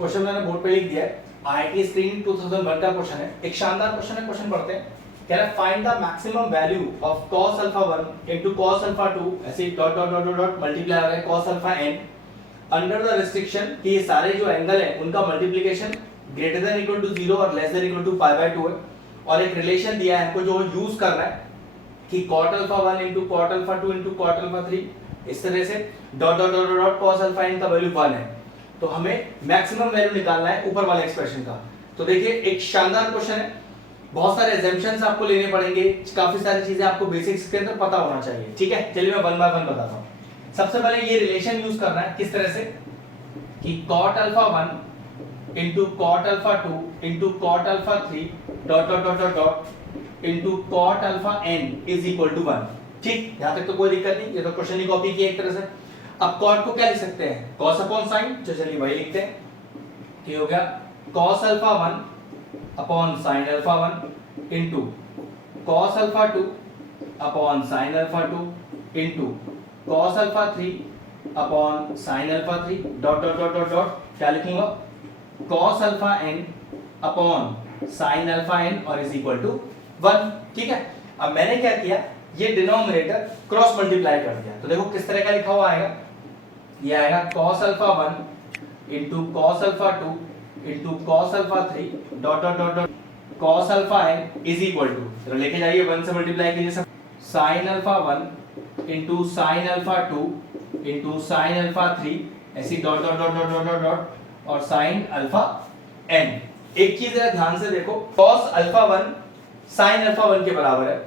Question मैंने board पे लिख दिया है, आईआईटी स्क्रीन 2001 का क्वेश्चन है। एक शानदार क्वेश्चन है, क्वेश्चन पढ़ते हैं। कह रहा है find the maximum value of cos alpha 1 into cos alpha 2 ऐसे dot dot dot dot multiply हो रहा है cos alpha n under the restriction कि ये सारे जो एंगल है उनका multiplication greater than equal to 0 और लेस देन इक्वल टू π/2 है। और एक रिलेशन दिया है हमको जो यूज करना है कि cot alpha 1 into cot alpha 2 into cot alpha 3 इस तरह से dot dot dot dot cos alpha n का वैल्यू 1 है। तो हमें मैक्सिमम वैल्यू निकालना है ऊपर वाले एक्सप्रेशन का। तो देखिए एक शानदार क्वेश्चन है, बहुत सारे अजम्पशंस आपको लेने पड़ेंगे, काफी सारी चीजें आपको बेसिक्स के अंदर पता होना चाहिए। ठीक है, चलिए मैं वन बाय वन बताता हूं। सबसे पहले ये रिलेशन यूज करना है किस तरह से कि cot alpha 1 into cot alpha 2 into cot alpha 3 dot dot dot dot dot into cot alpha n is equal to 1। ठीक, यहां तक तो कोई दिक्कत नहीं, ये तो क्वेश्चन ही कॉपी किया एक तरह से। अब cot को क्या लिख सकते हैं, cos अपॉन sin, तो चलिए वही लिखते हैं। ये हो गया cos alpha 1 upon sin alpha 1 into cos alpha 2 upon sin alpha 2 into cos alpha 3 upon sin alpha 3 dot dot dot dot dot क्या लिखूंगा cos alpha n upon sin alpha n और इज इक्वल टू 1। ठीक है, अब मैंने क्या किया, ये डिनोमिनेटर क्रॉस मल्टीप्लाई कर दिया। तो देखो किस तरह का लिखा हुआ आएगा, ये आएगा cos alpha 1 into cos alpha 2 into cos alpha 3 dot dot dot dot cos alpha n is equal to, चलो लेके जाइए 1 से मल्टीप्लाई कीजिए सब, sin alpha 1 into sin alpha 2 into sin alpha 3 ऐसी dot dot dot dot dot dot और sin alpha n। एक चीज है ध्यान से देखो, cos अल्फा 1 sin अल्फा 1 के बराबर है,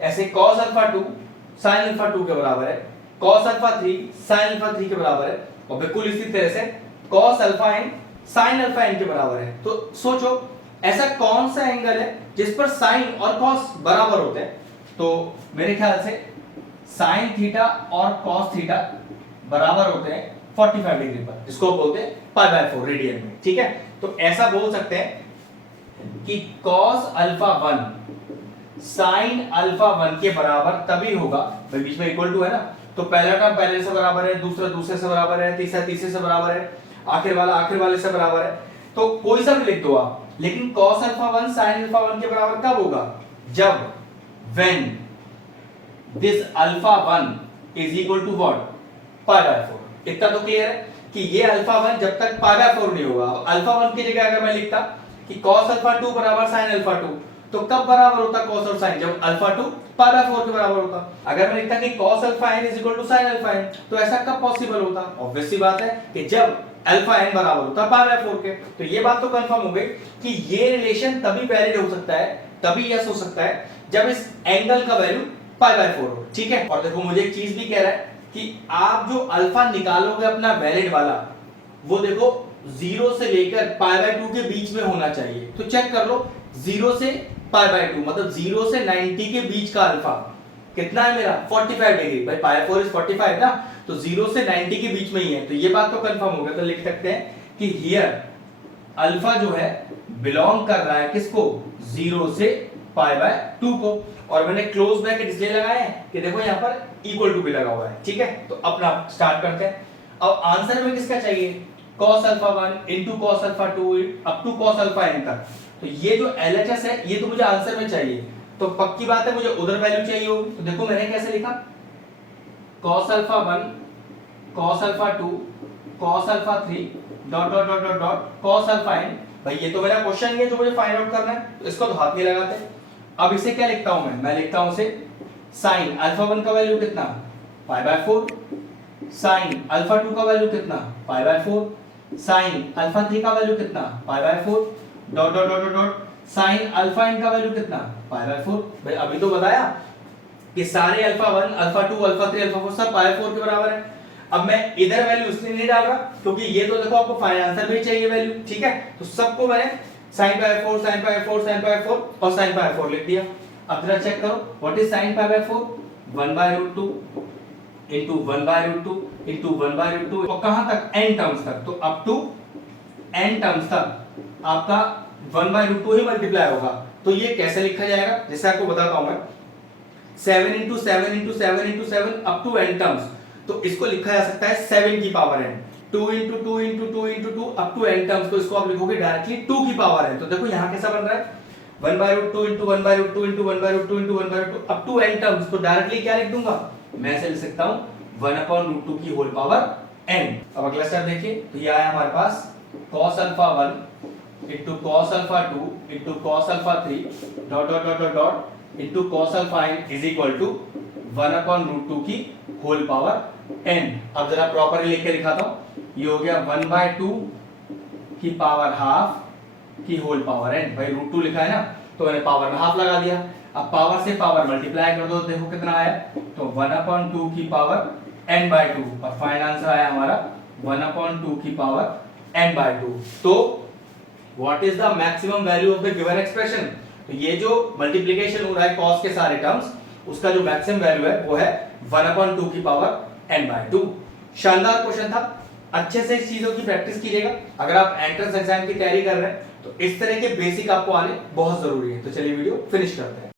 ऐसे cos अल्फा 2 sin अल्फा 2 के बराबर है, cos अल्फा 3 sin अल्फा 3 के बराबर है, और बिल्कुल इसी तरह से cos alpha n sin alpha n के बराबर है। तो सोचो ऐसा कौन सा एंगल है जिस पर sin और cos बराबर होते हैं। तो मेरे ख्याल से sin थीटा और cos थीटा बराबर होते हैं 45 डिग्री पर, जिसको बोलते हैं π/4 रेडियन में। ठीक है, तो ऐसा बोल सकते हैं कि cos अल्फा 1 sin अल्फा 1 के बराबर तभी होगा, भाई बीच में इक्वल टू है ना, तो पहला टर्म पहले से बराबर है, दूसरा दूसरे से बराबर है, तीसरा तीसरे से बराबर है, आखिर वाला आखिर वाले से बराबर है, तो कोई सा भी लिख दो आप। लेकिन cos अल्फा 1 sin अल्फा 1 के बराबर कब होगा, जब when this alpha 1 is equal to what π/4। इतना तो क्लियर है कि ये अल्फा 1 जब तक π/4 नहीं होगा। अल्फा 1 की जगह अगर मैं लिखता कि cos अल्फा 2 बराबर sin अल्फा 2, तो कब बराबर होता cos और sin, जब अल्फा 2 π/4 के बराबर होता। अगर मैं लिखता कि cos alpha n is equal to sin alpha n, तो ऐसा कब पॉसिबल होता, ऑब्वियस सी बात है कि जब अल्फा n बराबर होता π/4 के। तो ये बात तो कंफर्म हो गई कि ये रिलेशन तभी वैलिड हो सकता है, तभी यस हो सकता है जब इस एंगल का वैल्यू π/4 हो। ठीक है, और देखो मुझे एक चीज भी कह रहा है कि आप जो अल्फा निकालोगे अपना वैलिड वाला, वो देखो 0 से लेकर π/2 के बीच में होना चाहिए। तो चेक कर लो 0 से π/2 मतलब 0 से 90 के बीच का अल्फा कितना है मेरा 45 डिग्री, भाई π/4 इज 45 ना, तो 0 से 90 के बीच में ही है। तो ये बात तो कंफर्म हो गया। तो लिख सकते हैं कि हियर अल्फा जो है बिलोंग कर रहा है किसको, 0 से π/2 को। और मैंने क्लोज ब्रैकेट इसलिए लगाए हैं कि देखो यहाँ पर इक्वल टू भी लगा हुआ है। ठीक है, तो अपना स्टार्ट करते हैं। अब आंसर में किसका चाहिए, cos alpha 1 into cos alpha 2 up to cos alpha n तक। तो ये जो LHS है ये तो मुझे आंसर में चाहिए, तो पक्की बात है मुझे उधर वैल्यू चाहिए होगी। तो देखो मैंने कैसे लिखा, cos alpha 1 cos alpha 2 cos alpha 3 dot dot dot dot dot cos alpha n। भाई ये तो मेरा क्वेश्चन है जो मुझे फाइंड आउट करना है, तो इसको तो हाथ नहीं लगाते। अब इसे क्या लिखता हूं मैं लिखता हूं इसे sin अल्फा 1 का वैल्यू कितना π/4, sin अल्फा 2 का वैल्यू कितना π/4, sin अल्फा 3 का वैल्यू कितना π/4 dot dot dot dot sin alpha n का वैल्यू कितना π/4। भाई अभी तो बताया कि सारे अल्फा 1 अल्फा 2 अल्फा 3 अल्फा 4 सब π/4 के बराबर है। अब मैं इधर वैल्यू इसलिए नहीं डाल रहा क्योंकि ये तो देखो आपको फाइनल आंसर में चाहिए वैल्यू। ठीक है, तो सबको मैंने sin π/4 sin π/4 sin π/4 और sin π/4 लिख दिया। अब जरा चेक करो what is sin π/4, 1/√2 into 1/√2 into 1/√2 और कहां तक n टर्म्स तक, तो अप टू n टर्म्स तक आपका 1/√2 ही मल्टीप्लाई होगा। तो ये कैसे लिखा जाएगा, जैसे आपको बताता हूं मैं, 7 into 7 into 7 into 7 up to n terms. तो इसको लिखा जा सकता है 7 की power n 2 into 2 into 2 into 2 up to n terms, तो इसको आप लिखोगे डायरेक्टली 2 की पावर n। तो देखो यहाँ कैसा बन रहा है 1 by root 2 into 1 by root 2 into 1 by root 2 into 1 by root 2 up to n terms. तो डायरेक्टली क्या लिख दूंगा मैं ऐसे लिख सकता हूँ 1 upon root 2 की होल पावर n। अब अगला स्टेप देखिए, तो ये आया हमारे पास cos alpha 1 into cos alpha 2 into cos alpha 3 dot dot dot dot dot into cos alpha n is equal to 1 upon root 2 की होल पावर n। अब जरा प्रॉपरली लिख के दिखाता हूं, ये हो गया 1 by 2 की पावर हाफ की होल पावर n। भाई रूट 2 लिखा है ना, तो मैंने पावर में हाफ लगा दिया। अब पावर से पावर मल्टीप्लाई कर दो, देखो कितना आया, तो 1 upon 2 की पावर n by 2 और फाइनल आंसर आया हमारा 1 upon 2 की पावर n by 2। तो what is the maximum value of the given expression? तो ये जो मल्टीप्लिकेशन हो रहा है cos के सारे टर्म्स, उसका जो मैक्सिमम वैल्यू है वो है 1 upon 2 की पावर n by 2। शानदार क्वेश्चन था, अच्छे से इस चीजों की प्रैक्टिस कीजिएगा। अगर आप एंट्रेंस एग्जाम की तैयारी कर रहे हैं तो इस तरह के बेसिक आपको आने बहुत जरूरी है। तो चलिए वीडियो फिनिश करते हैं।